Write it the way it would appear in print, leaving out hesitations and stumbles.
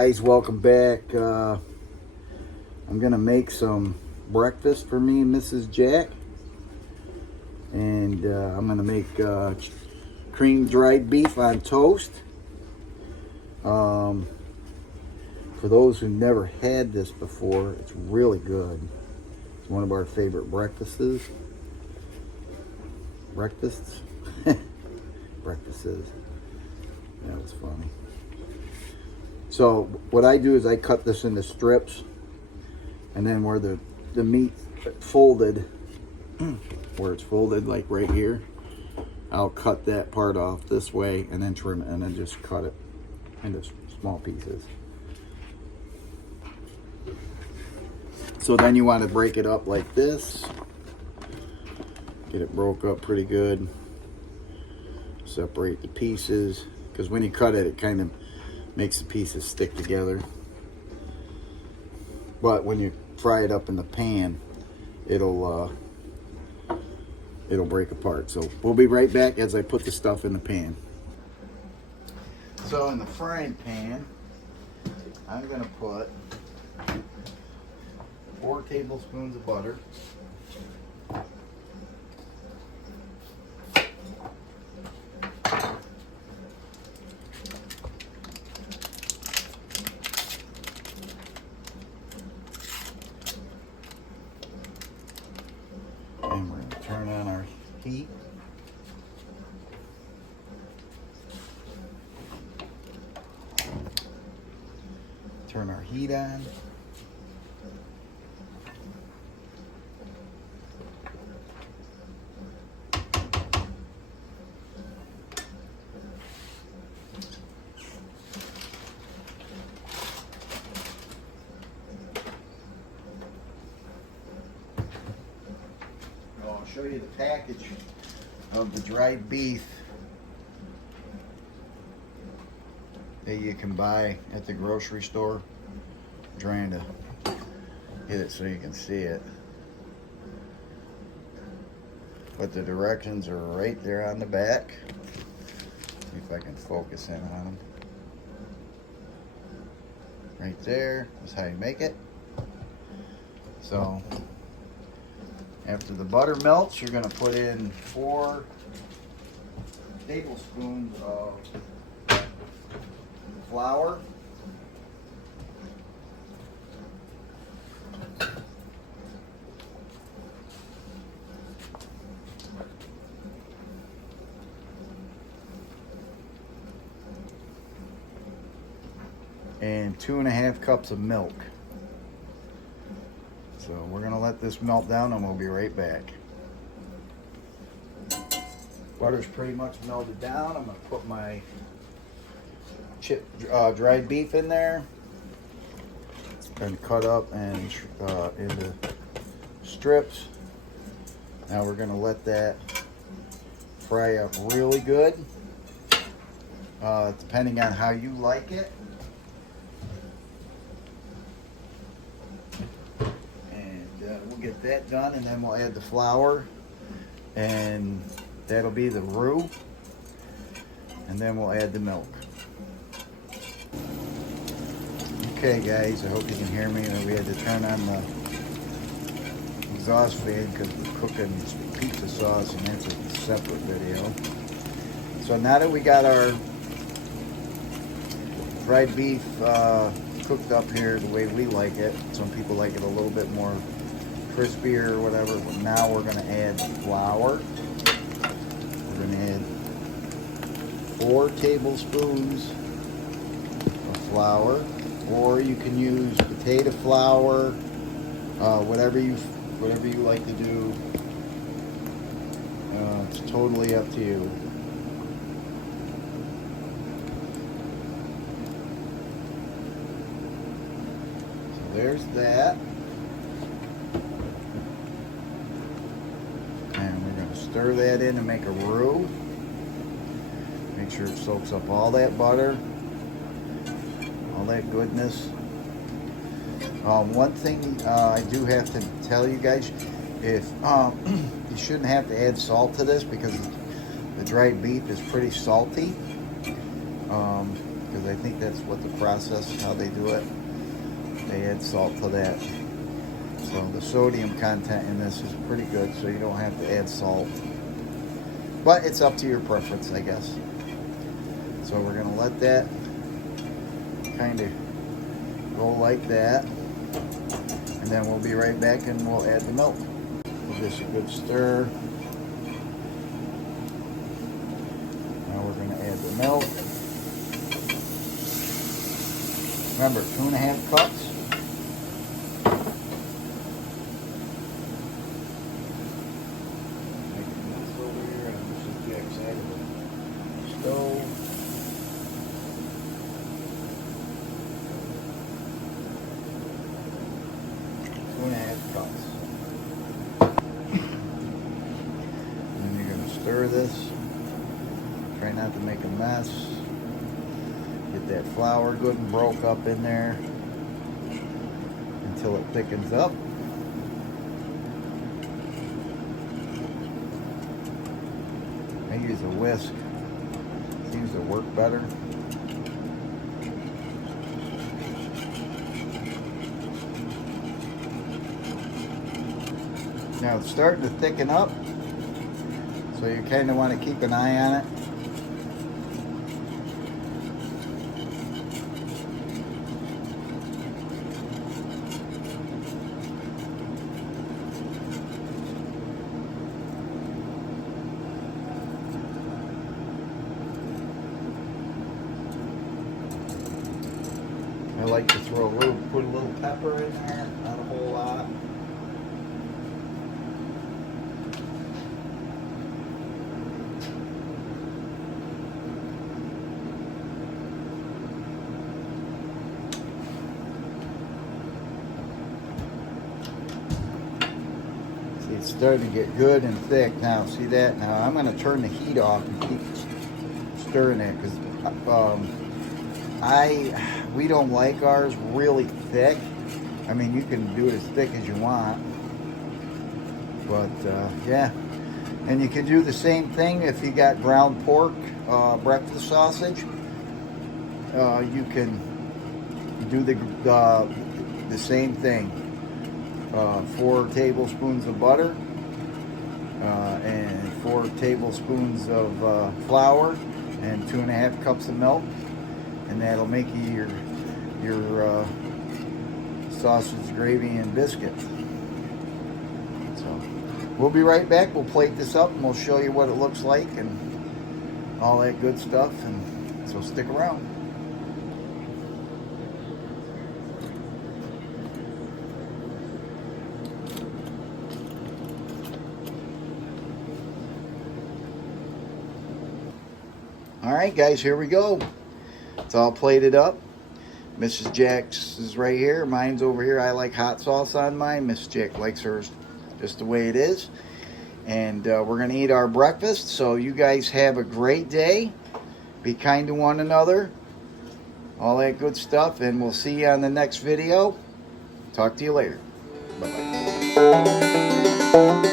guys, welcome back. I'm gonna make some breakfast for me and Mrs. Jack, and I'm gonna make cream dried beef on toast. For those who've never had this before, it's really good. It's one of our favorite breakfasts. Breakfasts? Yeah, it's funny. So what I do is I cut this into strips, and then where the meat folded, where it's folded like right here, I'll cut that part off this way and then trim it and then just cut it into small pieces. So then you want to break it up like this. Get it broke up pretty good. Separate the pieces, because when you cut it, it kind of makes the pieces stick together. But when you fry it up in the pan, it'll break apart. So we'll be right back as I put the stuff in the pan. So in the frying pan, I'm gonna put 4 tablespoons of butter. And we're going to turn on our heat. Turn our heat on. I'll show you the package of the dried beef that you can buy at the grocery store. I'm trying to get it so you can see it. But the directions are right there on the back. See if I can focus in on them. Right there is how you make it. So after the butter melts, you're going to put in 4 tablespoons of flour. And 2.5 cups of milk. So we're going to let this melt down and we'll be right back. Butter's pretty much melted down. I'm going to put my dried beef in there and cut up and into strips. Now we're going to let that fry up really good, depending on how you like it. We'll get that done, and then we'll add the flour, and that'll be the roux, and then we'll add the milk. Okay guys, I hope you can hear me. We had to turn on the exhaust fan because we're cooking pizza sauce, and that's a separate video. So now that we got our dried beef cooked up here the way we like it, some people like it a little bit more crispier or whatever, but now we're going to add the flour. We're going to add 4 tablespoons of flour, or you can use potato flour, whatever you like to do. It's totally up to you. So there's that. Stir that in and make a roux. Make sure it soaks up all that butter, all that goodness. One thing I do have to tell you guys, if you shouldn't have to add salt to this because the dried beef is pretty salty, because because I think that's what the process, how they do it. They add salt to that. So the sodium content in this is pretty good, so you don't have to add salt. But it's up to your preference, I guess. So we're gonna let that kind of go like that. And then we'll be right back and we'll add the milk. Give this a good stir. Now we're gonna add the milk. Remember, 2.5 cups. Making this over here, and this is Jack's side of the stove. And then you're going to stir this. Try not to make a mess. Get that flour good and broke up in there until it thickens up. I use a whisk. Seems to work better. Now it's starting to thicken up, so you kind of want to keep an eye on it. I like to put a little pepper in there, not a whole lot. It's starting to get good and thick now. See that? Now I'm going to turn the heat off and keep stirring it because we don't like ours really thick. I mean, you can do it as thick as you want, but yeah. And you can do the same thing if you got ground pork, breakfast sausage. You can do the same thing. 4 tablespoons of butter and 4 tablespoons of flour and 2.5 cups of milk, and that'll make you your sausage gravy and biscuits. So we'll be right back. We'll plate this up and we'll show you what it looks like and all that good stuff, and so stick around. Alright guys, here we go. It's all plated up. Mrs. Jack's is right here. Mine's over here. I like hot sauce on mine. Mrs. Jack likes hers just the way it is. And we're going to eat our breakfast. So you guys have a great day. Be kind to one another. All that good stuff. And we'll see you on the next video. Talk to you later. Bye-bye.